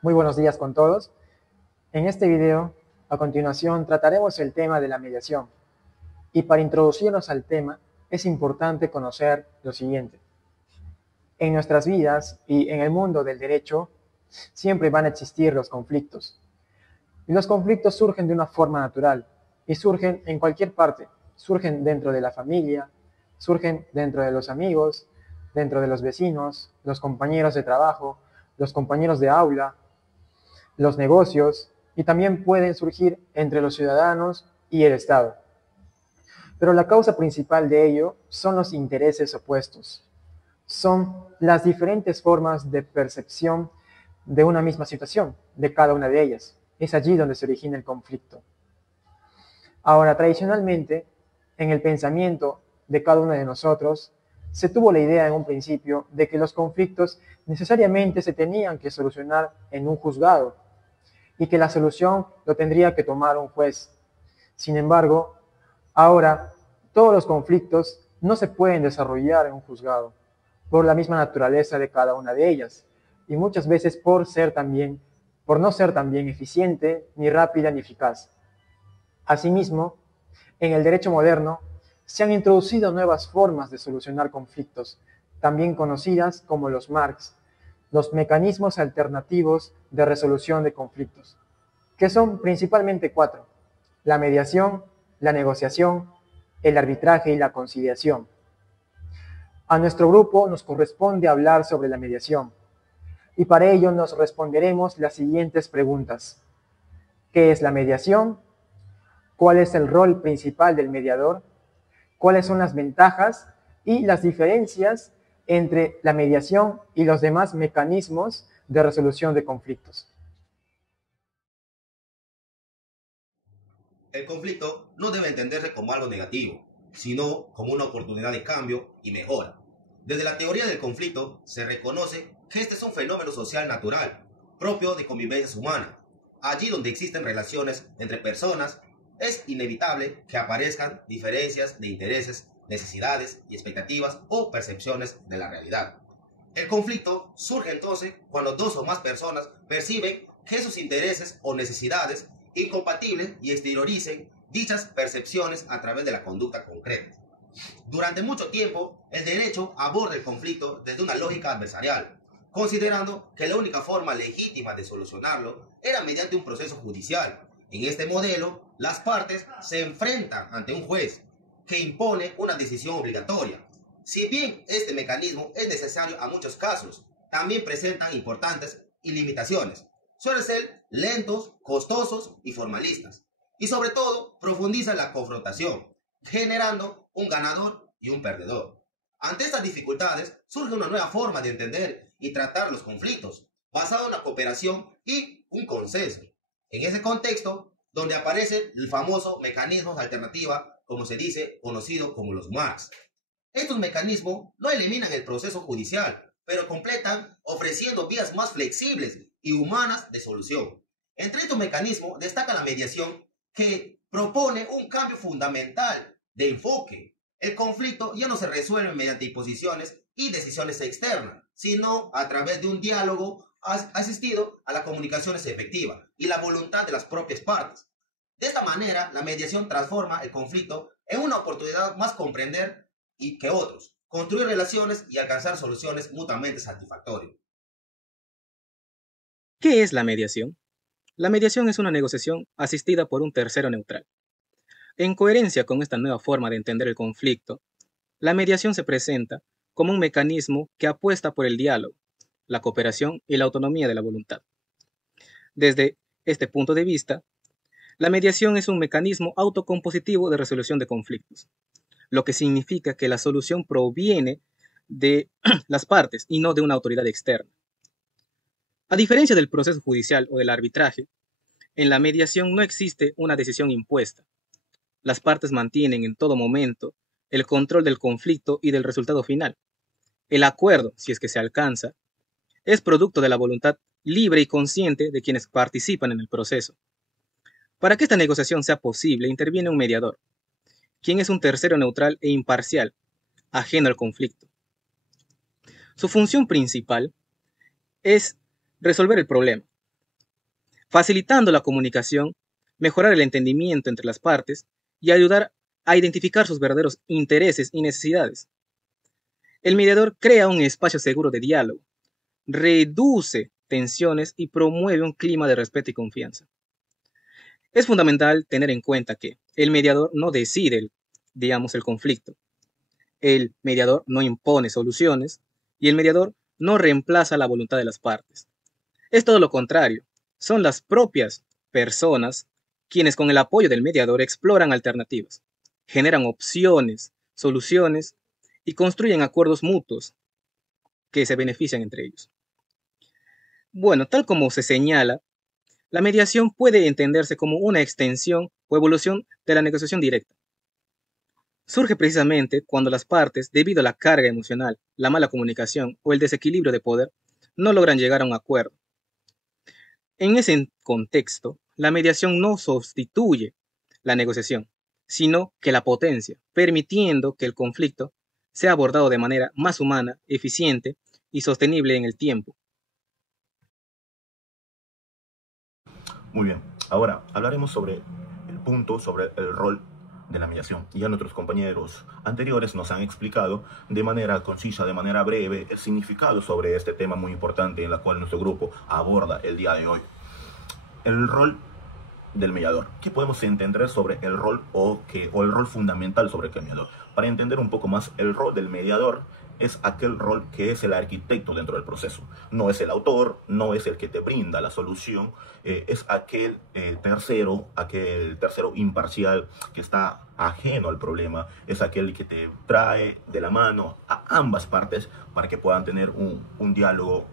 Muy buenos días con todos. En este video, a continuación, trataremos el tema de la mediación. Y para introducirnos al tema, es importante conocer lo siguiente. En nuestras vidas y en el mundo del derecho, siempre van a existir los conflictos. Y los conflictos surgen de una forma natural y surgen en cualquier parte. Surgen dentro de la familia, surgen dentro de los amigos, dentro de los vecinos, los compañeros de trabajo, los compañeros de aula, los negocios y también pueden surgir entre los ciudadanos y el Estado. Pero la causa principal de ello son los intereses opuestos. Son las diferentes formas de percepción de una misma situación, de cada una de ellas. Es allí donde se origina el conflicto. Ahora, tradicionalmente, en el pensamiento de cada uno de nosotros, se tuvo la idea en un principio de que los conflictos necesariamente se tenían que solucionar en un juzgado y que la solución lo tendría que tomar un juez. Sin embargo, ahora todos los conflictos no se pueden desarrollar en un juzgado por la misma naturaleza de cada una de ellas y muchas veces por no ser también eficiente, ni rápida, ni eficaz. Asimismo, en el derecho moderno se han introducido nuevas formas de solucionar conflictos, también conocidas como los MARCs, los mecanismos alternativos de resolución de conflictos, que son principalmente cuatro: la mediación, la negociación, el arbitraje y la conciliación. A nuestro grupo nos corresponde hablar sobre la mediación y para ello nos responderemos las siguientes preguntas. ¿Qué es la mediación? ¿Cuál es el rol principal del mediador? ¿Cuáles son las ventajas y las diferencias entre la mediación y los demás mecanismos de resolución de conflictos? El conflicto no debe entenderse como algo negativo, sino como una oportunidad de cambio y mejora. Desde la teoría del conflicto se reconoce que este es un fenómeno social natural, propio de convivencias humanas. Allí donde existen relaciones entre personas, es inevitable que aparezcan diferencias de intereses, necesidades y expectativas o percepciones de la realidad. El conflicto surge entonces cuando dos o más personas perciben que sus intereses o necesidades incompatibles y exterioricen dichas percepciones a través de la conducta concreta. Durante mucho tiempo, el derecho aborda el conflicto desde una lógica adversarial, considerando que la única forma legítima de solucionarlo era mediante un proceso judicial. En este modelo, las partes se enfrentan ante un juez que impone una decisión obligatoria. Si bien este mecanismo es necesario a muchos casos, también presentan importantes limitaciones. Suelen ser lentos, costosos y formalistas. Y sobre todo, profundizan la confrontación, generando un ganador y un perdedor. Ante estas dificultades, surge una nueva forma de entender y tratar los conflictos, basada en la cooperación y un consenso. En ese contexto, donde aparece el famoso mecanismo de alternativa, como se dice, conocido como los MARCs. Estos mecanismos no eliminan el proceso judicial, pero completan ofreciendo vías más flexibles y humanas de solución. Entre estos mecanismos destaca la mediación, que propone un cambio fundamental de enfoque. El conflicto ya no se resuelve mediante imposiciones y decisiones externas, sino a través de un diálogo asistido a las comunicaciones efectivas y la voluntad de las propias partes. De esta manera, la mediación transforma el conflicto en una oportunidad más comprender y que otros, construir relaciones y alcanzar soluciones mutuamente satisfactorias. ¿Qué es la mediación? La mediación es una negociación asistida por un tercero neutral. En coherencia con esta nueva forma de entender el conflicto, la mediación se presenta como un mecanismo que apuesta por el diálogo, la cooperación y la autonomía de la voluntad. Desde este punto de vista, la mediación es un mecanismo autocompositivo de resolución de conflictos, lo que significa que la solución proviene de las partes y no de una autoridad externa. A diferencia del proceso judicial o del arbitraje, en la mediación no existe una decisión impuesta. Las partes mantienen en todo momento el control del conflicto y del resultado final. El acuerdo, si es que se alcanza, es producto de la voluntad libre y consciente de quienes participan en el proceso. Para que esta negociación sea posible, interviene un mediador, quien es un tercero neutral e imparcial, ajeno al conflicto. Su función principal es resolver el problema, facilitando la comunicación, mejorar el entendimiento entre las partes y ayudar a identificar sus verdaderos intereses y necesidades. El mediador crea un espacio seguro de diálogo, reduce tensiones y promueve un clima de respeto y confianza. Es fundamental tener en cuenta que el mediador no decide, el conflicto. El mediador no impone soluciones y el mediador no reemplaza la voluntad de las partes. Es todo lo contrario. Son las propias personas quienes con el apoyo del mediador exploran alternativas, generan opciones, soluciones y construyen acuerdos mutuos que se benefician entre ellos. Bueno, tal como se señala, la mediación puede entenderse como una extensión o evolución de la negociación directa. Surge precisamente cuando las partes, debido a la carga emocional, la mala comunicación o el desequilibrio de poder, no logran llegar a un acuerdo. En ese contexto, la mediación no sustituye la negociación, sino que la potencia, permitiendo que el conflicto sea abordado de manera más humana, eficiente y sostenible en el tiempo. Muy bien, ahora hablaremos sobre sobre el rol de la mediación. Ya nuestros compañeros anteriores nos han explicado de manera concisa, de manera breve, el significado sobre este tema muy importante en la cual nuestro grupo aborda el día de hoy. El rol del mediador. ¿Qué podemos entender sobre el rol o el rol fundamental sobre el mediador? Para entender un poco más, el rol del mediador es aquel rol que es el arquitecto dentro del proceso. No es el autor, no es el que te brinda la solución, es aquel tercero imparcial que está ajeno al problema, es aquel que te trae de la mano a ambas partes para que puedan tener un diálogo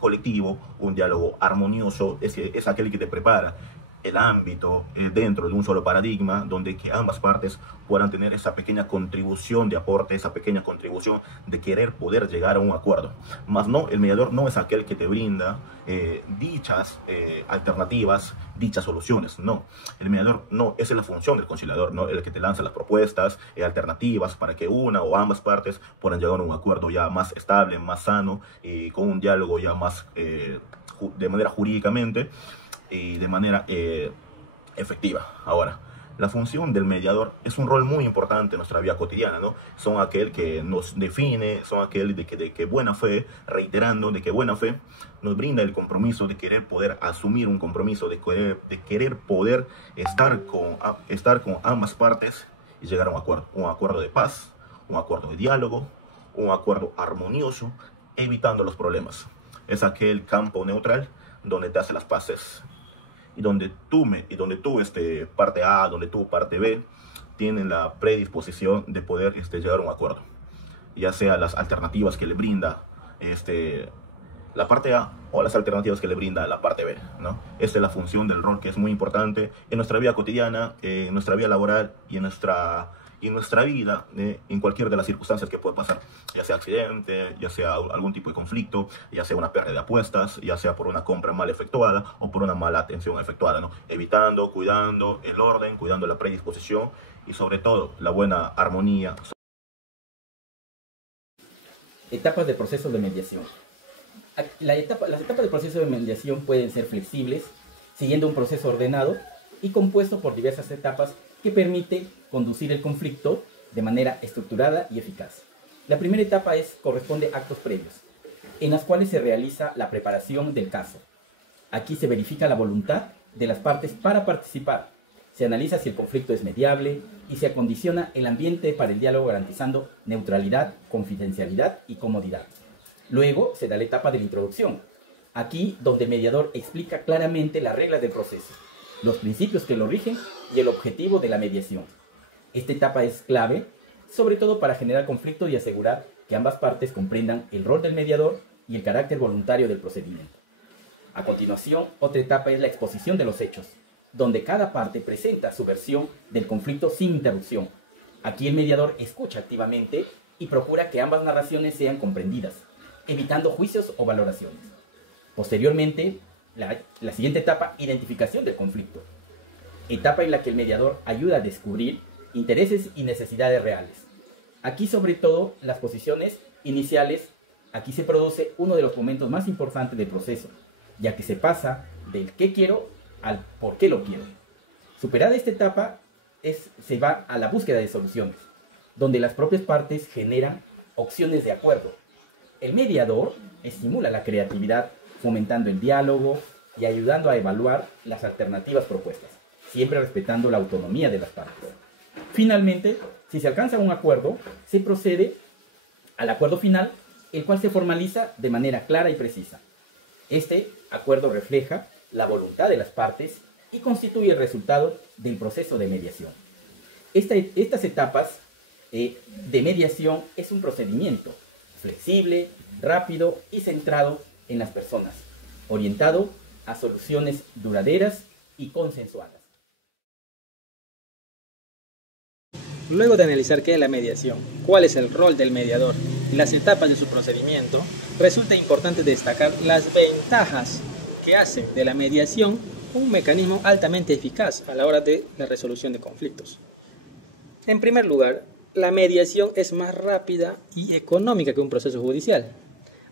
colectivo, un diálogo armonioso, es aquel que te prepara el ámbito dentro de un solo paradigma donde que ambas partes puedan tener esa pequeña contribución de aporte, esa pequeña contribución de querer poder llegar a un acuerdo. Más no, el mediador no es aquel que te brinda dichas alternativas, dichas soluciones, no. El mediador no, esa es la función del conciliador, ¿no? El que te lanza las propuestas, alternativas para que una o ambas partes puedan llegar a un acuerdo ya más estable, más sano y con un diálogo ya más de manera jurídicamente y de manera efectiva. Ahora, la función del mediador es un rol muy importante en nuestra vida cotidiana, ¿no? Son aquel que nos define, son aquel de que buena fe, reiterando, de que buena fe nos brinda el compromiso de querer poder asumir un compromiso, de querer poder estar con ambas partes y llegar a un acuerdo de paz, un acuerdo de diálogo, un acuerdo armonioso, evitando los problemas. Es aquel campo neutral donde te hace las paces y donde tú, parte A, donde tú, parte B, tienen la predisposición de poder llegar a un acuerdo. Ya sea las alternativas que le brinda la parte A o las alternativas que le brinda la parte B, ¿no? Esta es la función del rol que es muy importante en nuestra vida cotidiana, en nuestra vida laboral y en nuestra vida, en cualquier de las circunstancias que pueda pasar, ya sea accidente, ya sea algún tipo de conflicto, ya sea una pérdida de apuestas, ya sea por una compra mal efectuada o por una mala atención efectuada, ¿no? Evitando, cuidando el orden, cuidando la predisposición y sobre todo la buena armonía. Etapas del proceso de mediación. Las etapas del proceso de mediación pueden ser flexibles, siguiendo un proceso ordenado y compuesto por diversas etapas que permite conducir el conflicto de manera estructurada y eficaz. La primera etapa corresponde a actos previos, en las cuales se realiza la preparación del caso. Aquí se verifica la voluntad de las partes para participar, se analiza si el conflicto es mediable y se acondiciona el ambiente para el diálogo garantizando neutralidad, confidencialidad y comodidad. Luego se da la etapa de la introducción, aquí donde el mediador explica claramente las reglas del proceso, los principios que lo rigen y el objetivo de la mediación. Esta etapa es clave, sobre todo para generar conflicto y asegurar que ambas partes comprendan el rol del mediador y el carácter voluntario del procedimiento. A continuación, otra etapa es la exposición de los hechos, donde cada parte presenta su versión del conflicto sin interrupción. Aquí el mediador escucha activamente y procura que ambas narraciones sean comprendidas, evitando juicios o valoraciones. Posteriormente, la siguiente etapa, identificación del conflicto. Etapa en la que el mediador ayuda a descubrir intereses y necesidades reales. Aquí, sobre todo, las posiciones iniciales, aquí se produce uno de los momentos más importantes del proceso, ya que se pasa del qué quiero al por qué lo quiero. Superada esta etapa, se va a la búsqueda de soluciones, donde las propias partes generan opciones de acuerdo. El mediador estimula la creatividad, fomentando el diálogo y ayudando a evaluar las alternativas propuestas, siempre respetando la autonomía de las partes. Finalmente, si se alcanza un acuerdo, se procede al acuerdo final, el cual se formaliza de manera clara y precisa. Este acuerdo refleja la voluntad de las partes y constituye el resultado del proceso de mediación. Estas etapas de mediación es un procedimiento flexible, rápido y centrado en las personas, orientado a soluciones duraderas y consensuadas. Luego de analizar qué es la mediación, cuál es el rol del mediador y las etapas de su procedimiento, resulta importante destacar las ventajas que hacen de la mediación un mecanismo altamente eficaz a la hora de la resolución de conflictos. En primer lugar, la mediación es más rápida y económica que un proceso judicial.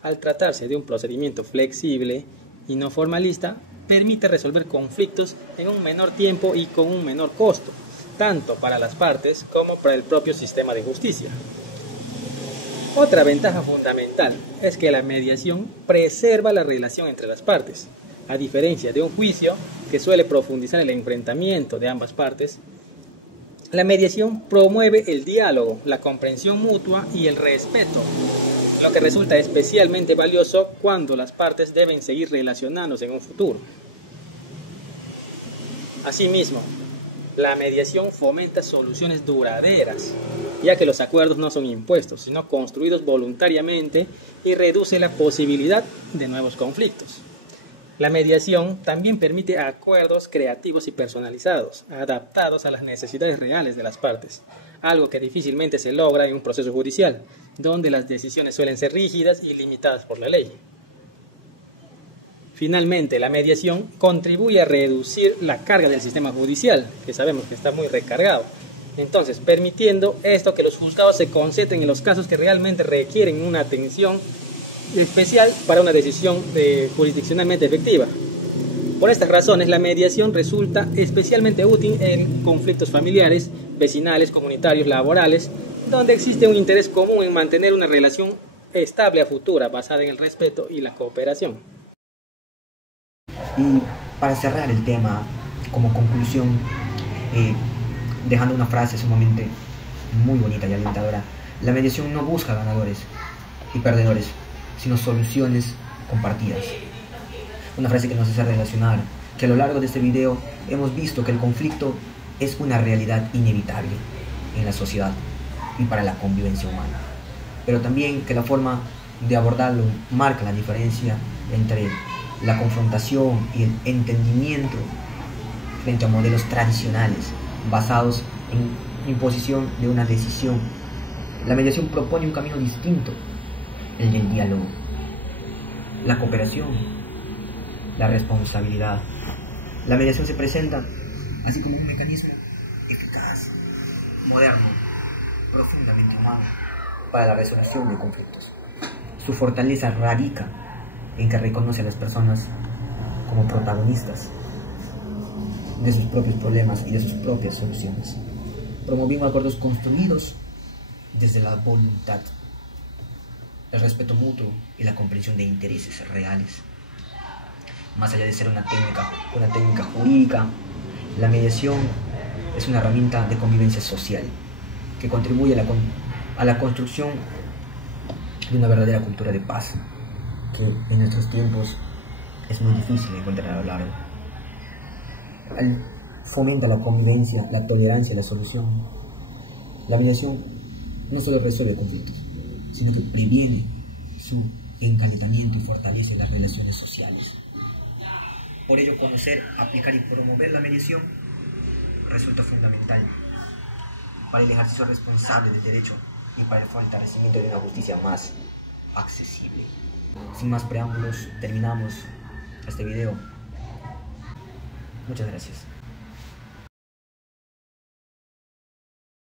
Al tratarse de un procedimiento flexible y no formalista, permite resolver conflictos en un menor tiempo y con un menor costo, tanto para las partes como para el propio sistema de justicia. Otra ventaja fundamental es que la mediación preserva la relación entre las partes. A diferencia de un juicio que suele profundizar en el enfrentamiento de ambas partes, la mediación promueve el diálogo, la comprensión mutua y el respeto, lo que resulta especialmente valioso cuando las partes deben seguir relacionándose en un futuro. Asimismo, la mediación fomenta soluciones duraderas, ya que los acuerdos no son impuestos, sino construidos voluntariamente y reduce la posibilidad de nuevos conflictos. La mediación también permite acuerdos creativos y personalizados, adaptados a las necesidades reales de las partes, algo que difícilmente se logra en un proceso judicial, donde las decisiones suelen ser rígidas y limitadas por la ley. Finalmente, la mediación contribuye a reducir la carga del sistema judicial, que sabemos que está muy recargado. Entonces, permitiendo esto que los juzgados se concentren en los casos que realmente requieren una atención especial para una decisión jurisdiccionalmente efectiva. Por estas razones, la mediación resulta especialmente útil en conflictos familiares, vecinales, comunitarios, laborales, donde existe un interés común en mantener una relación estable a futura, basada en el respeto y la cooperación. Y para cerrar el tema, como conclusión, dejando una frase sumamente muy bonita y alentadora: la mediación no busca ganadores y perdedores, sino soluciones compartidas. Una frase que nos hace relacionar que a lo largo de este video hemos visto que el conflicto es una realidad inevitable en la sociedad y para la convivencia humana, pero también que la forma de abordarlo marca la diferencia entre la confrontación y el entendimiento frente a modelos tradicionales basados en imposición de una decisión. La mediación propone un camino distinto, el del diálogo, la cooperación, la responsabilidad. La mediación se presenta así como un mecanismo eficaz, moderno, profundamente humano para la resolución de conflictos. Su fortaleza radica en que reconoce a las personas como protagonistas de sus propios problemas y de sus propias soluciones, promoviendo acuerdos construidos desde la voluntad, el respeto mutuo y la comprensión de intereses reales. Más allá de ser una técnica jurídica, la mediación es una herramienta de convivencia social que contribuye a la construcción de una verdadera cultura de paz, que en nuestros tiempos es muy difícil de encontrar a lo largo. Fomenta la convivencia, la tolerancia y la solución. La mediación no solo resuelve conflictos, sino que previene su encalentamiento y fortalece las relaciones sociales. Por ello, conocer, aplicar y promover la mediación resulta fundamental para el ejercicio responsable del derecho y para el fortalecimiento de una justicia más accesible. Sin más preámbulos, terminamos este video. Muchas gracias.